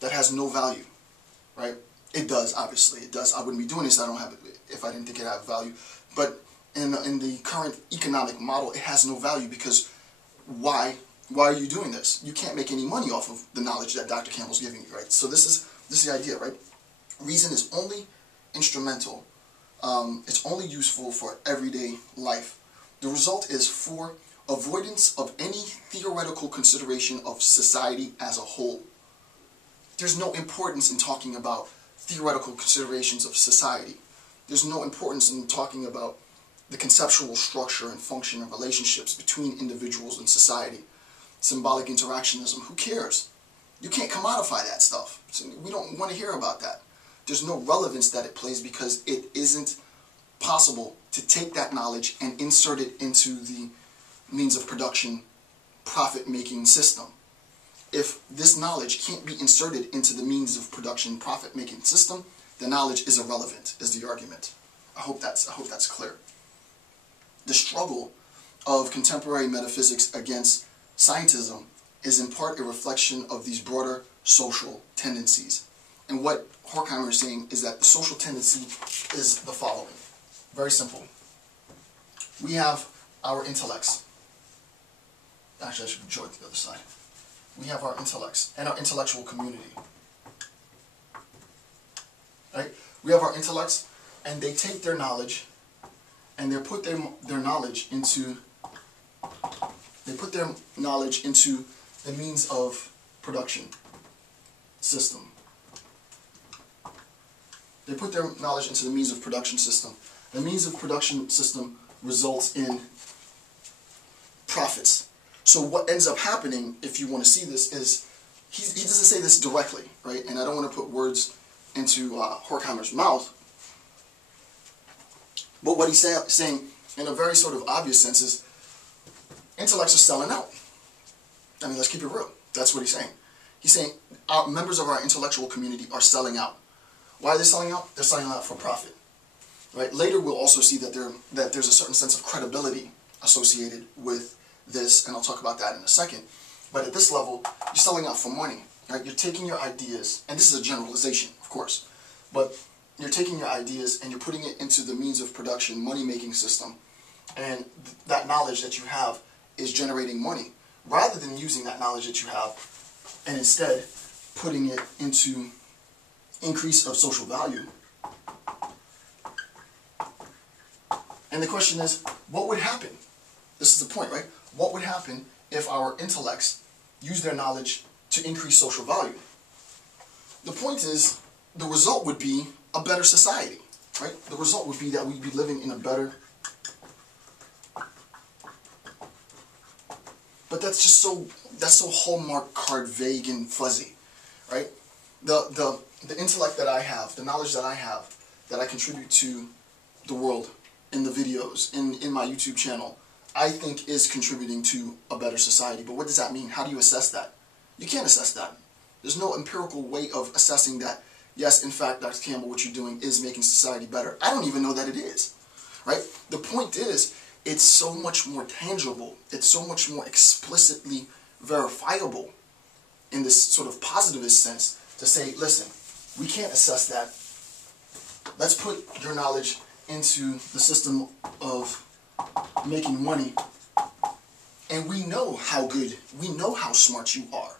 that has no value, right? It does, obviously, it does. I wouldn't be doing this if I didn't think it had value. But in the current economic model, it has no value because why are you doing this? You can't make any money off of the knowledge that Dr. Campbell's giving you, right? So this is the idea, right? Reason is only instrumental. It's only useful for everyday life. The result is for avoidance of any theoretical consideration of society as a whole. There's no importance in talking about theoretical considerations of society. There's no importance in talking about the conceptual structure and function of relationships between individuals and society. Symbolic interactionism, who cares? You can't commodify that stuff. We don't want to hear about that. There's no relevance that it plays because it isn't possible to take that knowledge and insert it into the means of production profit-making system. If this knowledge can't be inserted into the means of production profit-making system, the knowledge is irrelevant, is the argument. I hope that's clear. The struggle of contemporary metaphysics against scientism is in part a reflection of these broader social tendencies. And what Horkheimer is saying is that the social tendency is the following. Very simple. We have our intellects. Actually, I should draw it to the other side. We have our intellects and our intellectual community. Right? We have our intellects, and they take their knowledge, and they put their knowledge into the means of production system. They put their knowledge into the means of production system. The means of production system results in profits. So what ends up happening, if you want to see this, is he doesn't say this directly, right? And I don't want to put words into Horkheimer's mouth. But what he's saying in a very sort of obvious sense is intellects are selling out. I mean, let's keep it real. That's what he's saying. He's saying our members of our intellectual community are selling out. Why are they selling out? They're selling out for profit. Right? Later we'll also see that there's a certain sense of credibility associated with this, and I'll talk about that in a second. But at this level, you're selling out for money. Right? You're taking your ideas, and this is a generalization, of course, but you're taking your ideas and you're putting it into the means of production, money-making system, and that knowledge that you have is generating money. Rather than using that knowledge that you have and instead putting it into increase of social value. And the question is, what would happen? This is the point, right? What would happen if our intellects use their knowledge to increase social value? The point is, the result would be a better society, right? The result would be that we'd be living in a better... But that's just so hallmark card vague and fuzzy, right? The intellect that I have, the knowledge that I have, that I contribute to the world in the videos, in my YouTube channel, I think is contributing to a better society. But what does that mean? How do you assess that? You can't assess that. There's no empirical way of assessing that, yes, in fact, Dr. Campbell, what you're doing is making society better. I don't even know that it is, right? The point is, it's so much more tangible. It's so much more explicitly verifiable in this sort of positivist sense to say, listen, we can't assess that. Let's put your knowledge into the system of making money. And we know how good, we know how smart you are.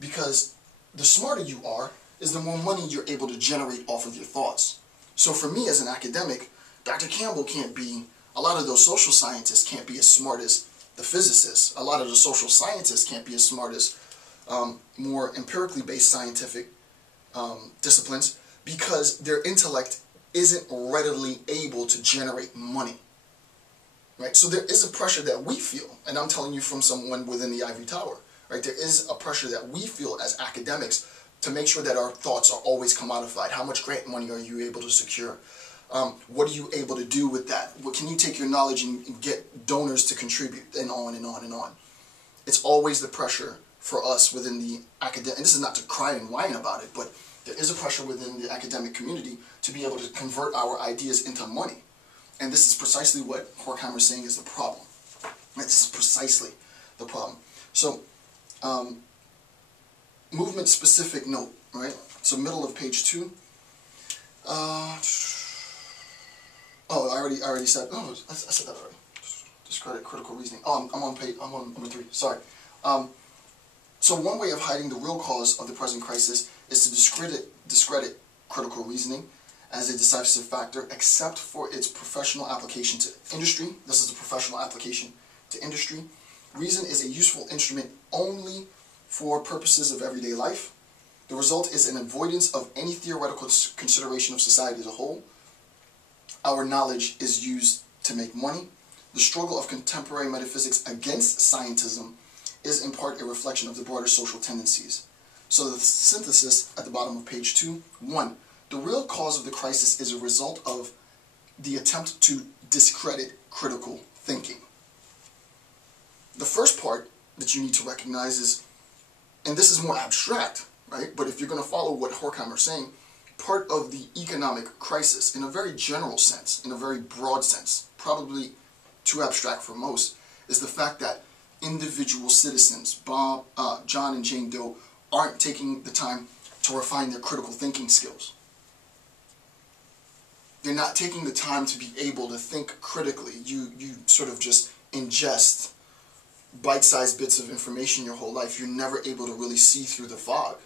Because the smarter you are is the more money you're able to generate off of your thoughts. So for me as an academic, Dr. Campbell can't be, a lot of those social scientists can't be as smart as the physicists. A lot of the social scientists can't be as smart as more empirically based scientific disciplines because their intellect isn't readily able to generate money. Right? So there is a pressure that we feel, and I'm telling you from someone within the ivory tower. Right? There is a pressure that we feel as academics to make sure that our thoughts are always commodified. How much grant money are you able to secure? What are you able to do with that? What can you take your knowledge and get donors to contribute, and on and on and on. It's always the pressure for us within the academic, and this is not to cry and whine about it, but there is a pressure within the academic community to be able to convert our ideas into money. And this is precisely what Horkheimer is saying is the problem. Right? This is precisely the problem. So, movement-specific note, right? So middle of page 2. Oh, I already said. Oh, I said that already. Discredit critical reasoning. Oh, I'm on number 3. Sorry. So one way of hiding the real cause of the present crisis is to discredit critical reasoning as a decisive factor, except for its professional application to industry. This is a professional application to industry. Reason is a useful instrument only for purposes of everyday life. The result is an avoidance of any theoretical consideration of society as a whole. Our knowledge is used to make money. The struggle of contemporary metaphysics against scientism is in part a reflection of the broader social tendencies. So the synthesis at the bottom of page 2. 1. The real cause of the crisis is a result of the attempt to discredit critical thinking. The first part that you need to recognize is, and this is more abstract, right? But if you're going to follow what Horkheimer is saying, part of the economic crisis, in a very general sense, in a very broad sense, probably too abstract for most, is the fact that individual citizens, John and Jane Doe, aren't taking the time to refine their critical thinking skills. They're not taking the time to be able to think critically. You sort of just ingest bite-sized bits of information your whole life. You're never able to really see through the fog,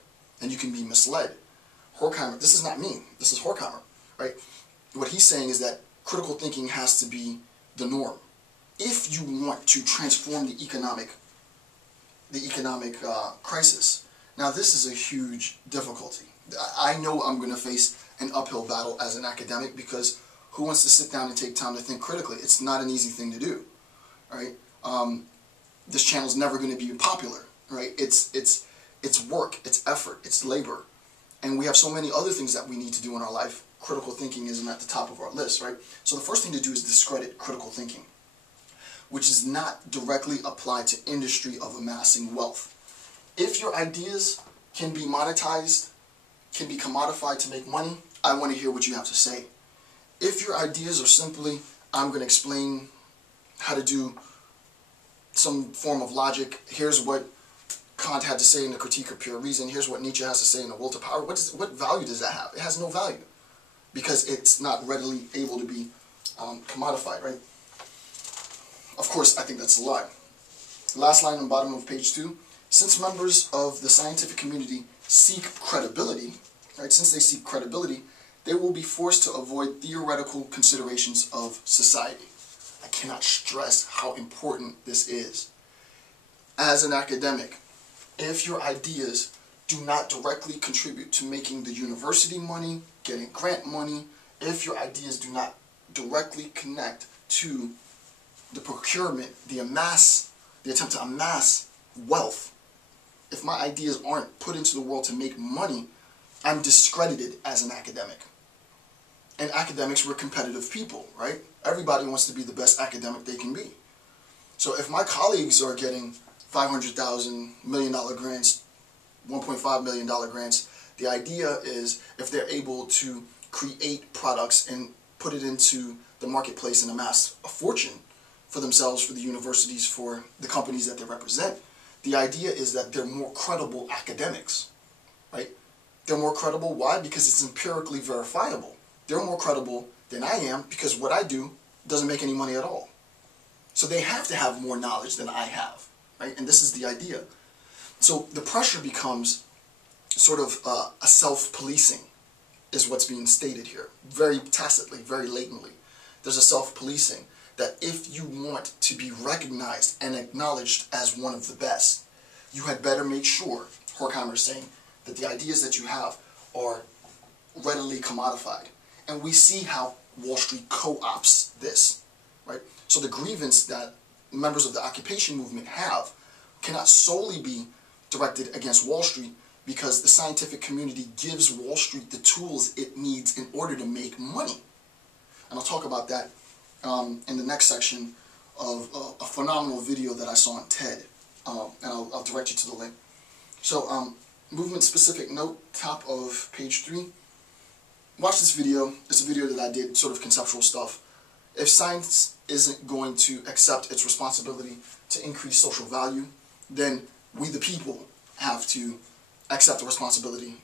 and you can be misled. Horkheimer, this is not me, this is Horkheimer, right? What he's saying is that critical thinking has to be the norm. If you want to transform the economic crisis. Now this is a huge difficulty. I know I'm going to face an uphill battle as an academic, because who wants to sit down and take time to think critically? It's not an easy thing to do, right? This channel is never going to be popular, right? It's work, it's effort, it's labor, and we have so many other things that we need to do in our life. Critical thinking isn't at the top of our list, right? So the first thing to do is discredit critical thinking, which is not directly applied to industry of amassing wealth. If your ideas can be monetized, can be commodified to make money, I want to hear what you have to say. If your ideas are simply, I'm going to explain how to do some form of logic, here's what Kant had to say in the Critique of Pure Reason, here's what Nietzsche has to say in The Will to Power, what value does that have? It has no value, because it's not readily able to be commodified, right? Of course, I think that's a lie. Last line on the bottom of page 2. Since members of the scientific community seek credibility, right? Since they seek credibility, they will be forced to avoid theoretical considerations of society. I cannot stress how important this is. As an academic, if your ideas do not directly contribute to making the university money, getting grant money, if your ideas do not directly connect to the procurement, the attempt to amass wealth, if my ideas aren't put into the world to make money, I'm discredited as an academic. And academics, we're competitive people, right? Everybody wants to be the best academic they can be. So if my colleagues are getting $500,000, $1 million grants, $1.5 million grants, the idea is if they're able to create products and put it into the marketplace and amass a fortune for themselves, for the universities, for the companies that they represent, the idea is that they're more credible academics, right? They're more credible. Why? Because it's empirically verifiable. They're more credible than I am because what I do doesn't make any money at all. So they have to have more knowledge than I have, right? And this is the idea. So the pressure becomes sort of a self-policing is what's being stated here. Very tacitly, very latently. There's a self-policing that if you want to be recognized and acknowledged as one of the best, you had better make sure, Horkheimer is saying, that the ideas that you have are readily commodified. And we see how Wall Street co-opts this, right? So the grievance that members of the occupation movement have cannot solely be directed against Wall Street, because the scientific community gives Wall Street the tools it needs in order to make money. And I'll talk about that in the next section of a phenomenal video that I saw on TED, and I'll direct you to the link. So, movement-specific note, top of page 3. Watch this video. It's a video that I did, sort of conceptual stuff. If science isn't going to accept its responsibility to increase social value, then we the people have to accept the responsibility